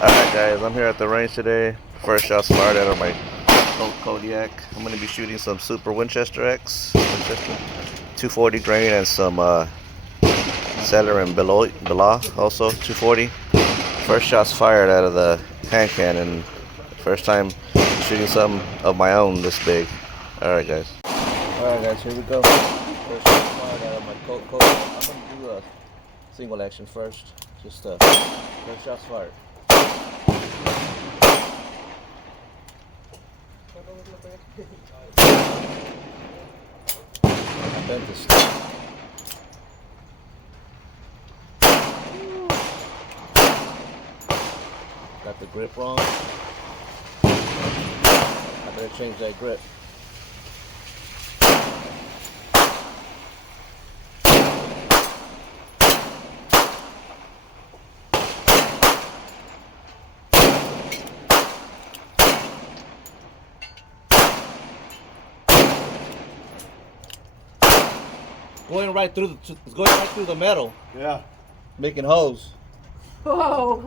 Alright guys, I'm here at the range today. First shots fired out of my Colt Kodiak. I'm going to be shooting some Super Winchester X, Winchester 240 grain, and some Cellar and Beloit also 240. First shots fired out of the hand cannon. First time shooting something of my own this big. Alright guys. Alright guys, here we go. First shots fired out of my Colt Kodiak. I'm going to do a single action first. Just first shots fired. I bent this stuff. Got the grip wrong. I better change that grip. Going right through the metal. Yeah. Making holes. Whoa.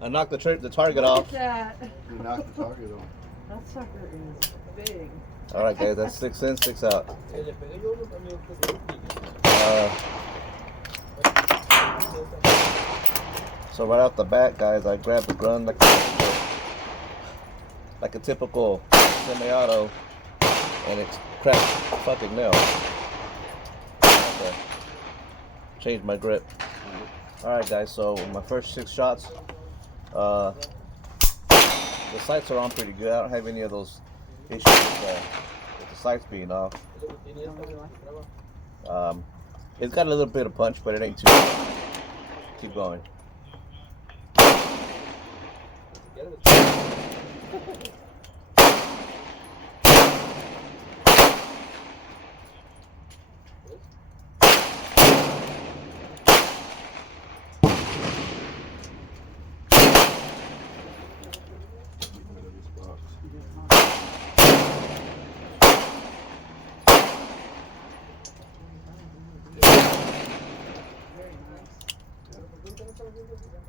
I knocked the target off. Look at that. You knocked the target off. That sucker is big. All right, guys, that's 6 in, 6 out. So right off the bat, guys, I grabbed the gun like a typical semi-auto, and it's cracked fucking nail. Okay. Changed my grip. All right, guys. So my first 6 shots, the sights are on pretty good. I don't have any of those issues with the sights being off. It's got a little bit of punch, but it ain't too much. Keep going.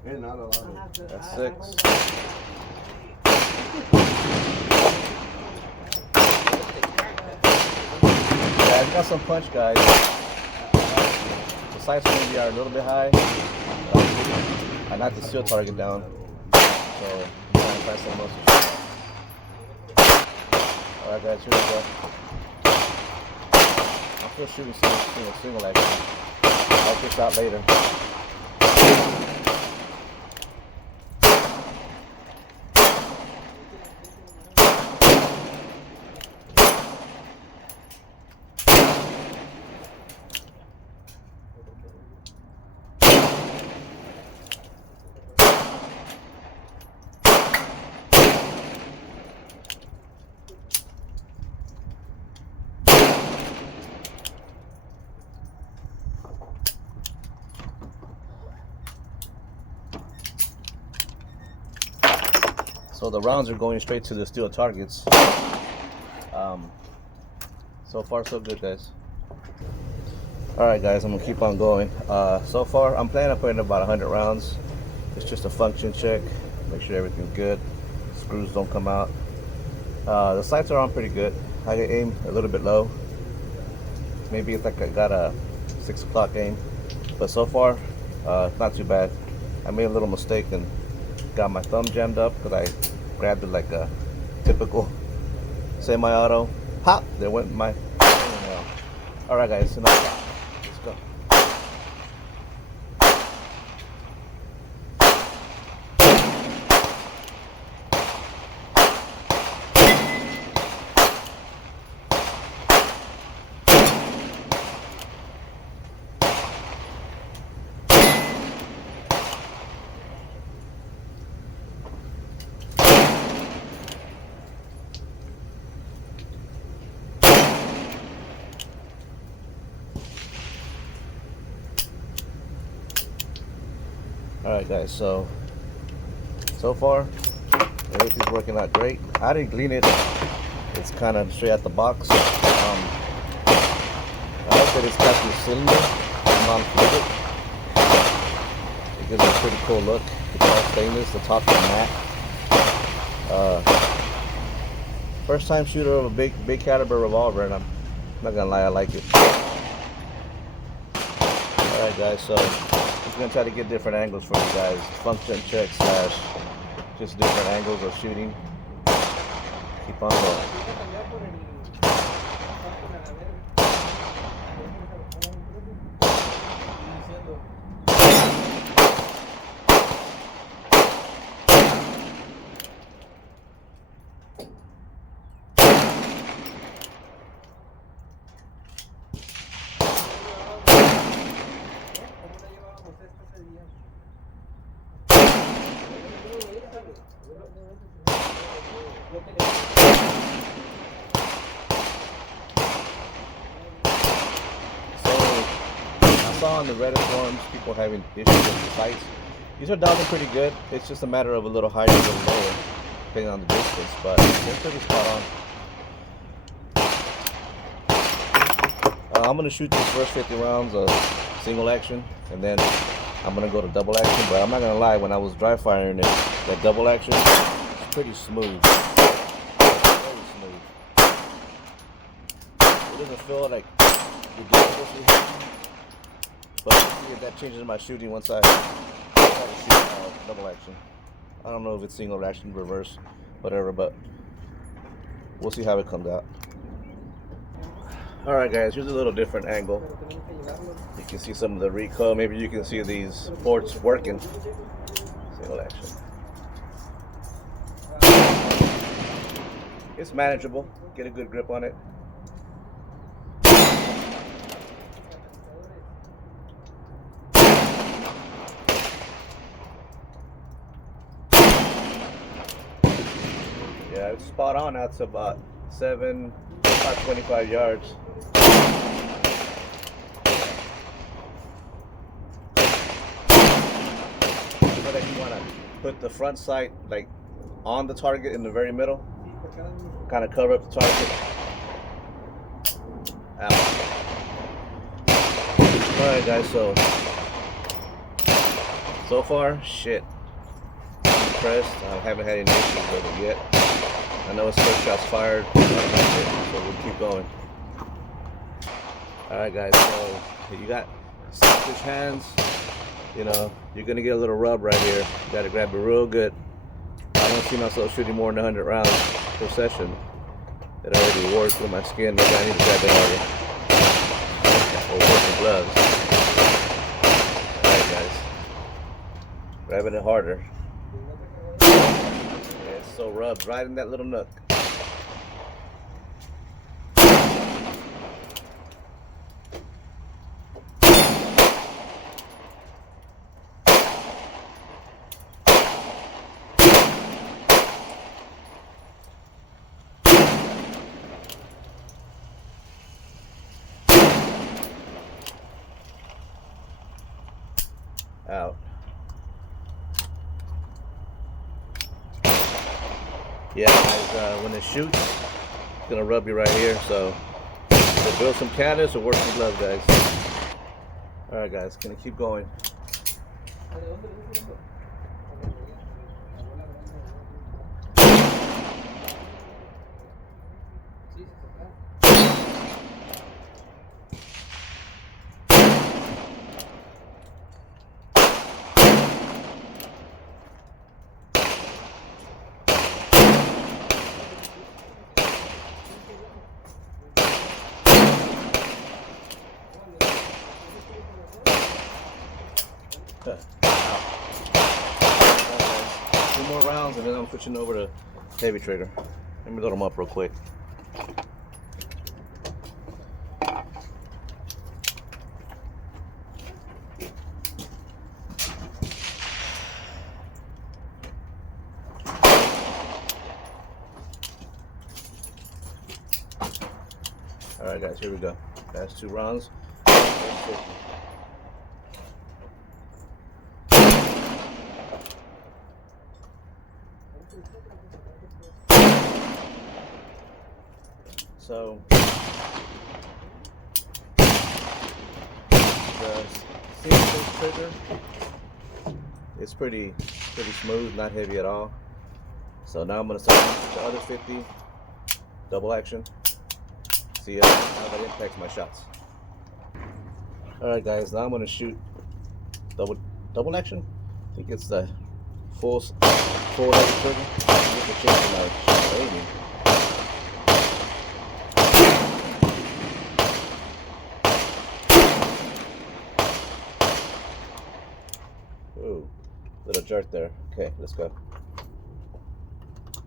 And not a lot of. That's 6. Yeah, it's got some punch, guys. The sights maybe are a little bit high. I knocked the steel target down, so I'm trying to find something else to shoot. Alright guys, here we go. I'm still shooting single action. I'll get this out later. So the rounds are going straight to the steel targets. So far so good, guys. Alright guys, I'm gonna keep on going. So far I'm planning on putting about 100 rounds. It's just a function check, make sure everything's good, screws don't come out. The sights are on pretty good. I aim a little bit low. Maybe it's like I got a 6 o'clock aim, but so far not too bad. I made a little mistake and got my thumb jammed up because I grabbed it like a typical semi-auto. Pop! There went my fingernail. Alright guys, enough. Let's go. Alright guys, so far everything's working out great. I didn't clean it, it's kind of straight out the box. I hope that it's got the cylinder non-fluid. It gives it a pretty cool look. It's all stainless. The top is matte. First time shooter of a big caliber revolver, and I'm not gonna lie, I like it. Alright guys, so I'm gonna try to get different angles for you guys. Function check / just different angles of shooting. Keep on going. I saw on the Reddit forums people having issues with the sights. These are dialed in pretty good. It's just a matter of a little higher or lower, depending on the distance, but they're pretty spot on. I'm going to shoot these first 50 rounds of single action, and then I'm going to go to double action, but I'm not going to lie, when I was dry firing it, that double action is pretty smooth. Very smooth. It doesn't feel like ridiculously heavy, but we'll see if that changes my shooting once I try to shoot double action. I don't know if it's single action, reverse, whatever, but we'll see how it comes out. Alright guys, here's a little different angle. You can see some of the recoil. Maybe you can see these ports working. Single action. It's manageable. Get a good grip on it. Yeah, it's spot on. That's about 25 yards. So that you want to put the front sight like on the target in the very middle, kind of cover up the target. Out. Alright guys, so far, shit. I'm impressed. I haven't had any issues with it yet. I know it's first shots fired, so we'll keep going. Alright guys, so you got selfish hands, you know, you're gonna get a little rub right here. You gotta grab it real good. I don't see myself shooting more than 100 rounds per session. It already wore through my skin, but I need to grab it harder. Or working gloves. Alright guys, grabbing it harder. So rubbed right in that little nook. Out. Yeah, guys, when it shoots, it's gonna rub you right here. So, build some canvas or work some gloves, guys. All right, guys, gonna keep going. Two more rounds and then I'm switching over to heavy trigger. Let me load them up real quick. Alright guys, here we go. That's 2 rounds. So this trigger, it's pretty smooth, not heavy at all. So now I'm gonna set the other 50 double action. See how that impacts my shots. All right, guys. Now I'm gonna shoot double action. I think it's the full heavy trigger. Get the chance of my aiming. Ooh, little jerk there. Okay, let's go.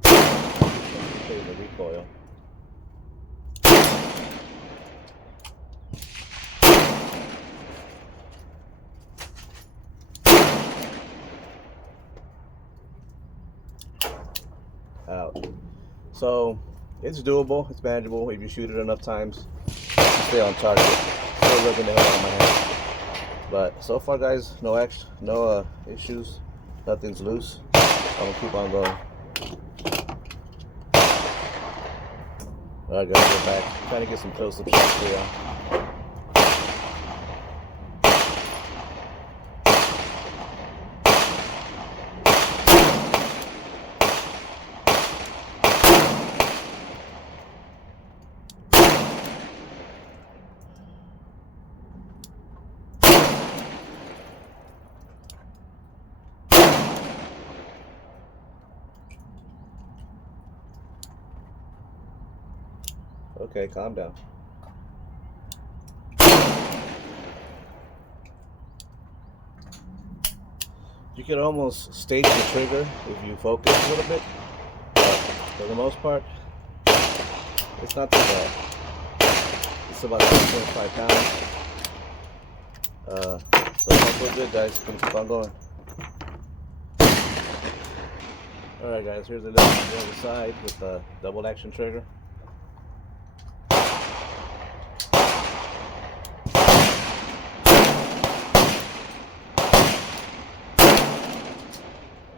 Okay, the recoil. Out. So it's doable, it's manageable if you shoot it enough times. Stay on target. Still rubbing the hell out of my hand. But so far, guys, no issues. Nothing's loose. I'm gonna keep on going. Alright, guys, we're back. Trying to get some close-up shots for y'all. Okay, calm down. You can almost stage the trigger if you focus a little bit, but for the most part, it's not too bad. It's about 1.5 pounds. So far so good, guys. Can keep on going. Alright, guys, here's a look on the other side with the double action trigger.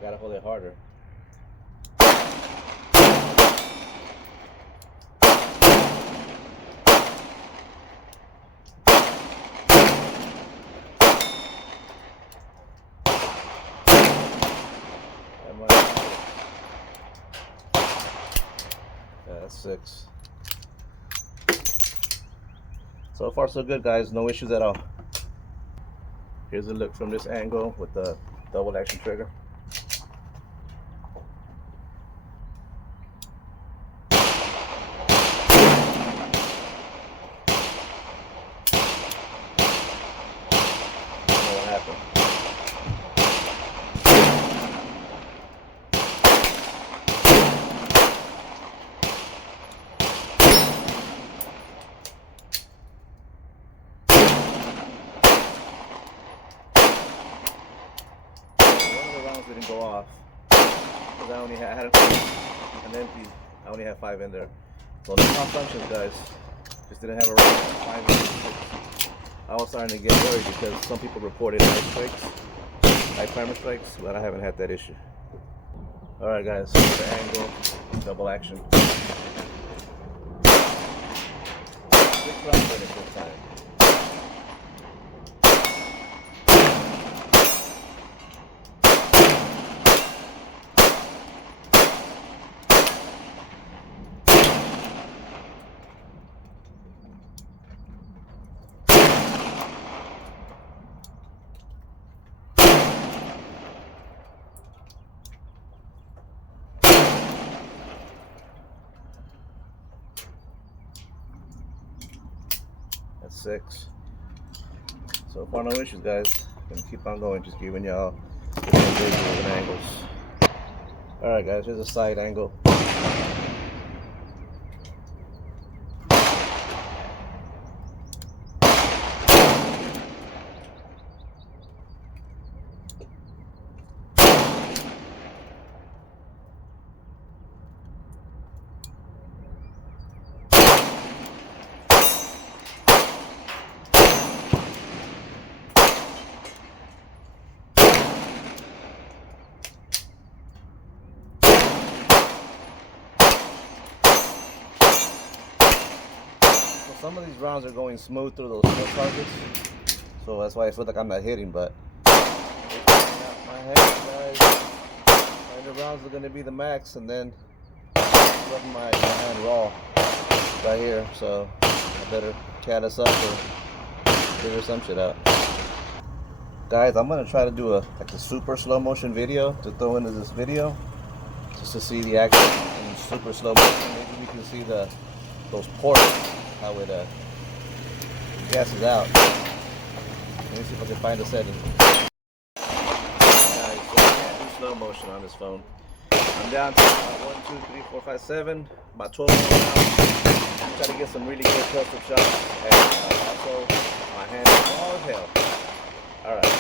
Gotta hold it harder. Yeah, that's 6. So far so good, guys. No issues at all. Here's a look from this angle with the double action trigger. Didn't go off because I only had an empty. I only had 5 in there. So no malfunctions, guys. Just didn't have a round 5 in there. I was starting to get worried because some people reported high primer strikes, but I haven't had that issue. All right, guys. So the angle, double action. 6 rounds in this time. That's 6. So far, no issues, guys. Gonna keep on going, just giving y'all different visuals and angles. All right, guys. Here's a side angle. Some of these rounds are going smooth through those targets, so that's why I feel like I'm not hitting. But my hand, guys, 100 rounds are gonna be the max, and then letting my hand raw right here. So I better cat us up or figure some shit out. Guys, I'm gonna try to do a super slow motion video to throw into this video, just to see the action in super slow motion. Maybe we can see those ports, how it gases out. Let me see if I can find a setting. Guys, so I can't do slow motion on this phone. I'm down to 1, 2, 3, 4, 5, 7, about 12 more rounds. I'm trying to get some really good custom shots, and also my hand is raw as hell. All right.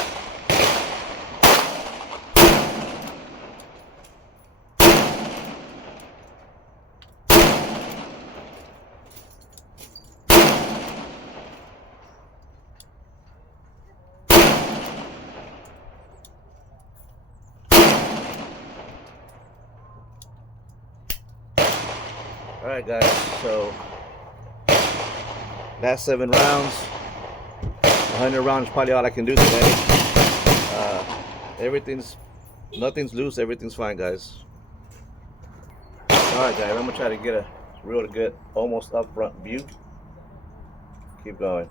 All right, guys. So that's 7 rounds. 100 rounds is probably all I can do today. Nothing's loose, everything's fine, guys. Alright, guys, I'm gonna try to get a real good, almost up front view. Keep going.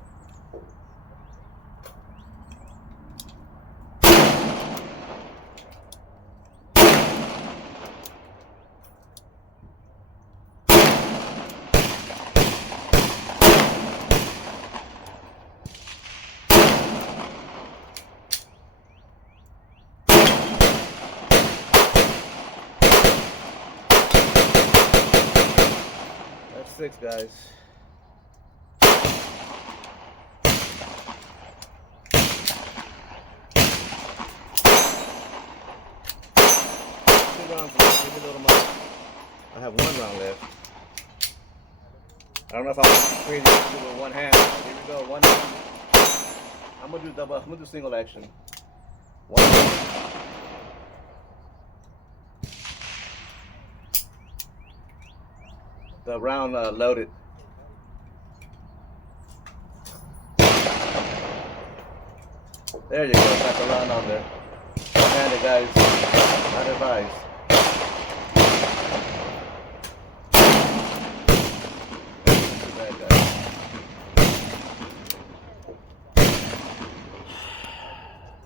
That's 6, guys. Rounds left. Give me a little more. I have 1 round left. I don't know if I'm crazy to do it with one hand. Here we go. 1 hand. I'm gonna do double. I'm gonna do single action. 1 hand. The round loaded. There you go. Got the round on there. One handed, guys. Not advised.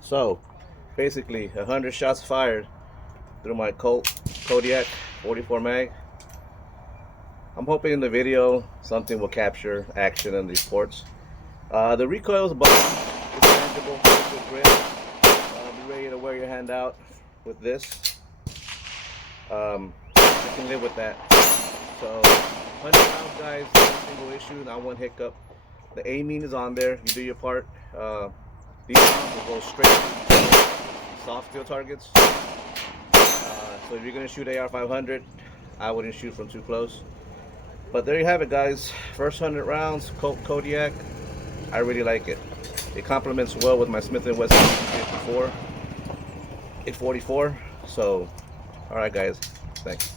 So, basically, 100 shots fired through my Colt Kodiak 44 mag. I'm hoping in the video something will capture action in these ports. The recoil is above. It's tangible. Good grip. Be ready to wear your hand out with this. I can live with that. So 100 rounds, guys, no single issue, not one hiccup. The aiming is on there. You do your part. These rounds will go straight to soft steel targets. So if you're gonna shoot AR-500, I wouldn't shoot from too close. But there you have it, guys. First 100 rounds, Colt Kodiak. I really like it. It complements well with my Smith & Wesson 844. So, all right, guys. Thanks.